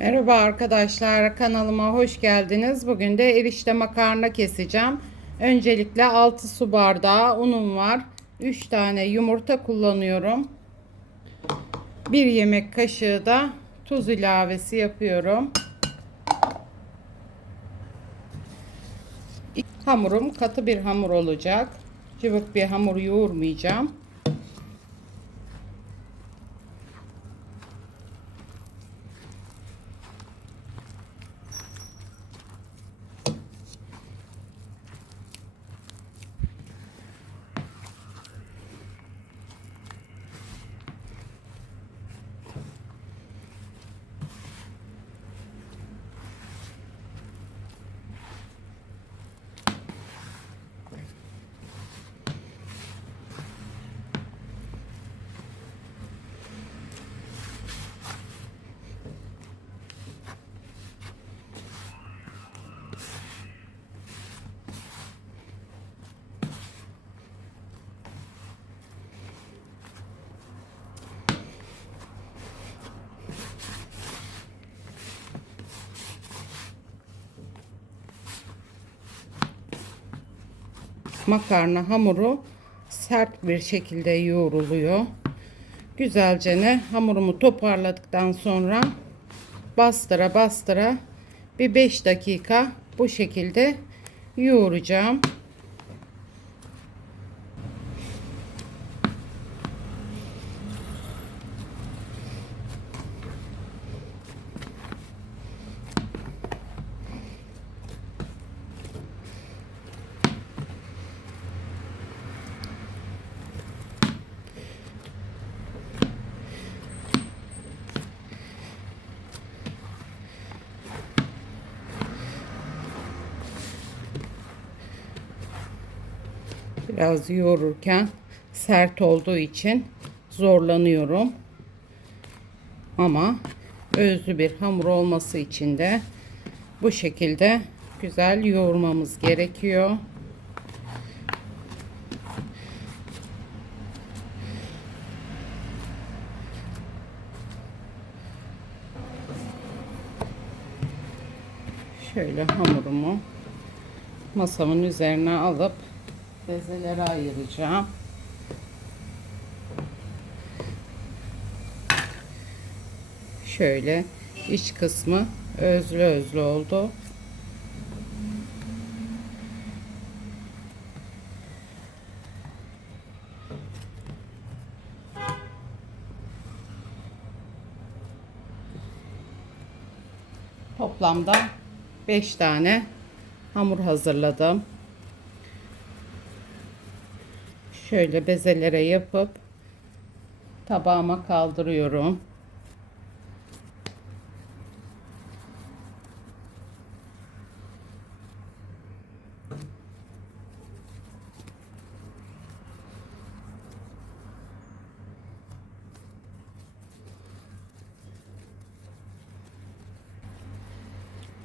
Merhaba arkadaşlar kanalıma hoş geldiniz. Bugün de erişte makarna keseceğim. Öncelikle 6 su bardağı unum var. 3 tane yumurta kullanıyorum. 1 yemek kaşığı da tuz ilavesi yapıyorum. Hamurum katı bir hamur olacak. Cıvık bir hamur yoğurmayacağım. Makarna hamuru sert bir şekilde yoğruluyor. Güzelce ne hamurumu toparladıktan sonra bastıra bastıra bir 5 dakika bu şekilde yoğuracağım. Biraz yoğururken sert olduğu için zorlanıyorum. Ama özlü bir hamur olması için de bu şekilde güzel yoğurmamız gerekiyor. Şöyle hamurumu masamın üzerine alıp bezelere ayıracağım. Şöyle iç kısmı özlü özlü oldu. Toplamda 5 tane hamur hazırladım. Şöyle bezelere yapıp tabağıma kaldırıyorum.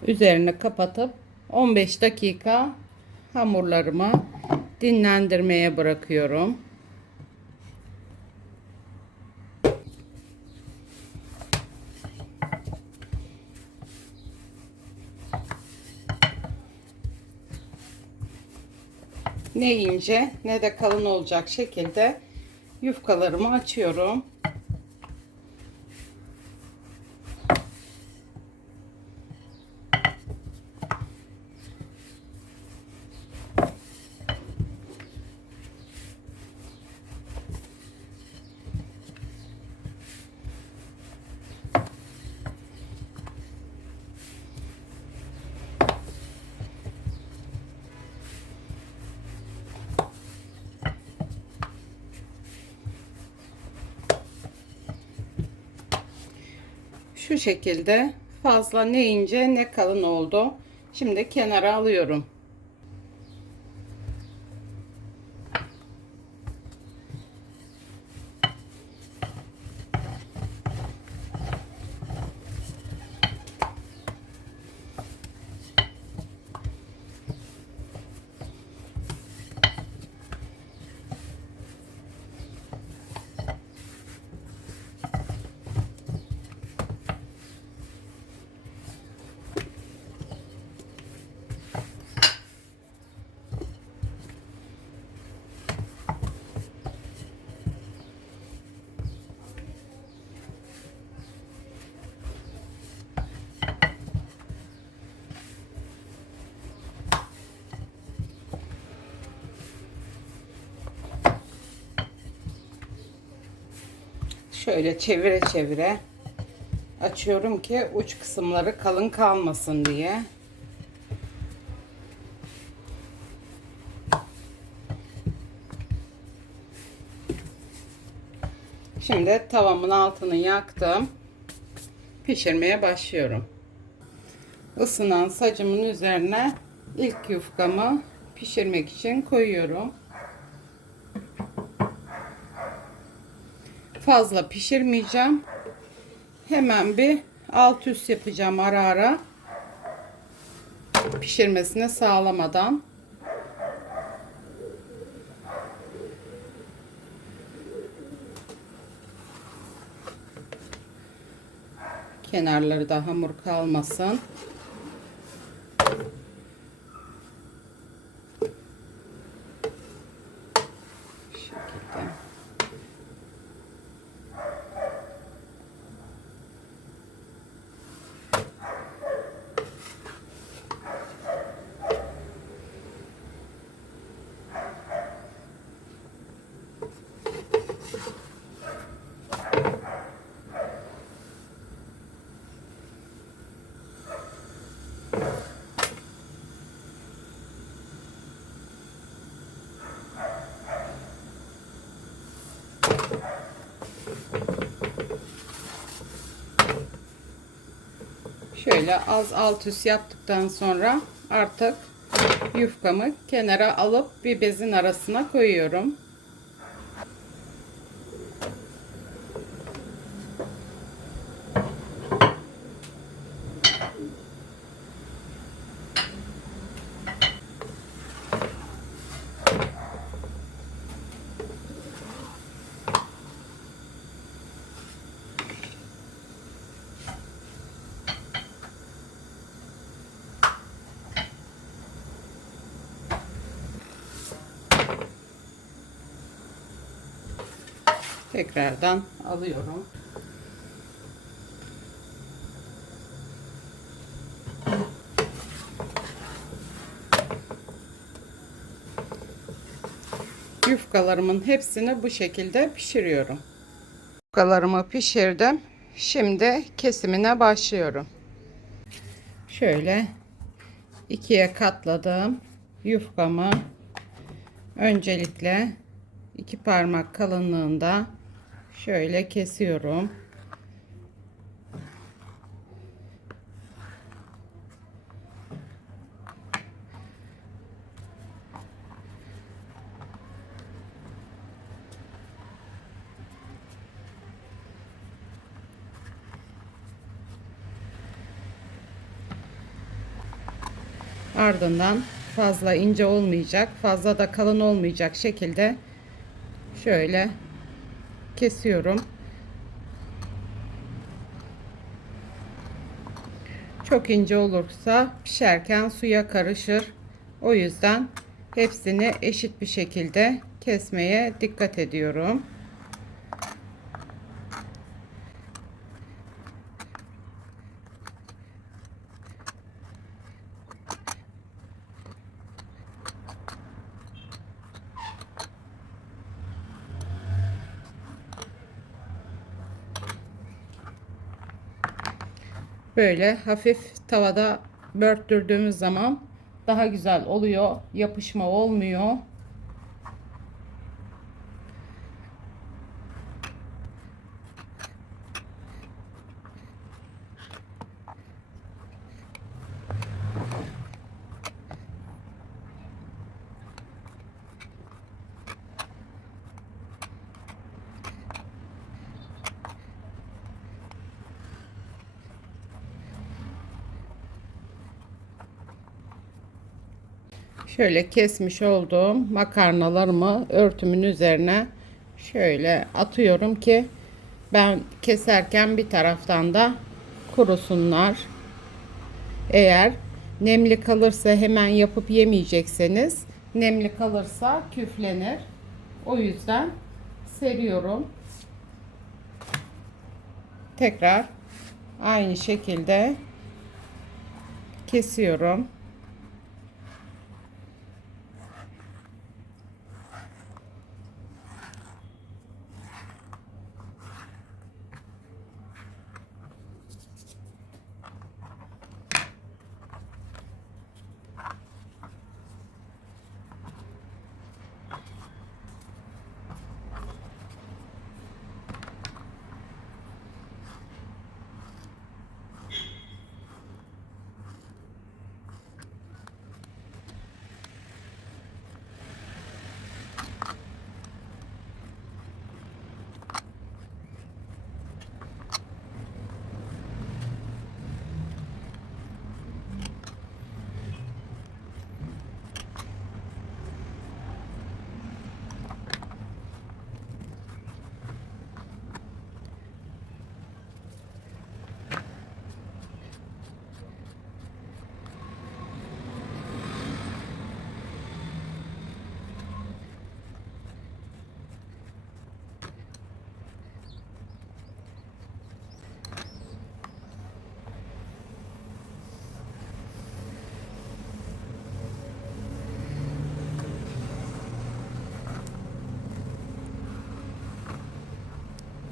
Üzerini kapatıp 15 dakika hamurlarımı dinlendirmeye bırakıyorum. Ne ince ne de kalın olacak şekilde yufkalarımı açıyorum. Şu şekilde fazla ne ince ne kalın oldu. Şimdi kenara alıyorum. Şöyle çevire çevire açıyorum ki uç kısımları kalın kalmasın diye. Şimdi tavamın altını yaktım. Pişirmeye başlıyorum. Isınan sacımın üzerine ilk yufkamı pişirmek için koyuyorum. Fazla pişirmeyeceğim. Hemen bir alt üst yapacağım ara ara. Pişirmesini sağlamadan. Kenarları da hamur kalmasın. Şekilde. Şöyle az alt üst yaptıktan sonra artık yufkamı kenara alıp bir bezin arasına koyuyorum. Tekrardan alıyorum. Yufkalarımın hepsini bu şekilde pişiriyorum. Yufkalarımı pişirdim. Şimdi kesimine başlıyorum. Şöyle ikiye katladım yufkamı öncelikle iki parmak kalınlığında şöyle kesiyorum. Ardından fazla ince olmayacak, fazla da kalın olmayacak şekilde şöyle kesiyorum. Çok ince olursa pişerken suya karışır. O yüzden hepsini eşit bir şekilde kesmeye dikkat ediyorum. Böyle hafif tavada börttürdüğümüz zaman daha güzel oluyor. Yapışma olmuyor. Şöyle kesmiş olduğum makarnalarımı örtümün üzerine şöyle atıyorum ki ben keserken bir taraftan da kurusunlar. Eğer nemli kalırsa hemen yapıp yemeyecekseniz nemli kalırsa küflenir. O yüzden seriyorum. Tekrar aynı şekilde kesiyorum.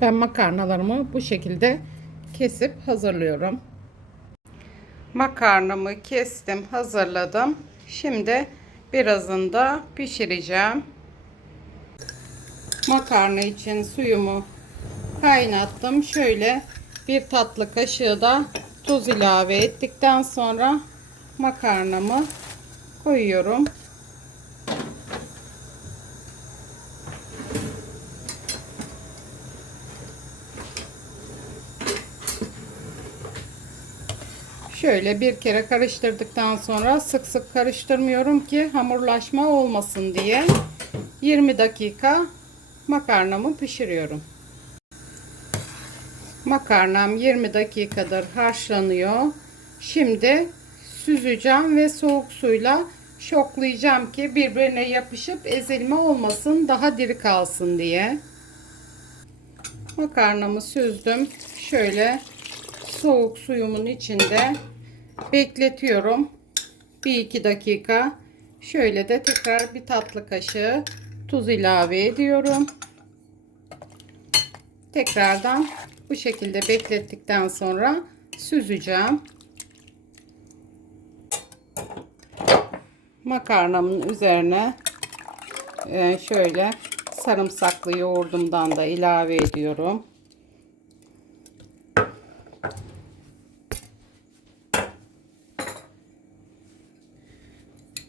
Ben makarnalarımı bu şekilde kesip hazırlıyorum. Makarnamı kestim, hazırladım. Şimdi birazını da pişireceğim. Makarna için suyumu kaynattım. Şöyle bir tatlı kaşığı da tuz ilave ettikten sonra makarnamı koyuyorum. Şöyle bir kere karıştırdıktan sonra sık sık karıştırmıyorum ki hamurlaşma olmasın diye 20 dakika makarnamı pişiriyorum. Makarnam 20 dakikadır haşlanıyor. Şimdi süzeceğim ve soğuk suyla şoklayacağım ki birbirine yapışıp ezilme olmasın daha diri kalsın diye. Makarnamı süzdüm. Şöyle soğuk suyumun içinde bekletiyorum. 1-2 dakika. Şöyle de tekrar bir tatlı kaşığı tuz ilave ediyorum. Tekrardan bu şekilde beklettikten sonra süzeceğim. Makarnamın üzerine e, şöyle sarımsaklı yoğurdumdan da ilave ediyorum.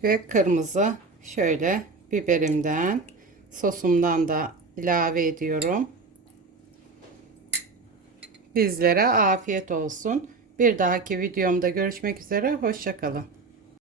Ve kırmızı şöyle biberimden sosumdan da ilave ediyorum. Bizlere afiyet olsun. Bir dahaki videomda görüşmek üzere. Hoşçakalın.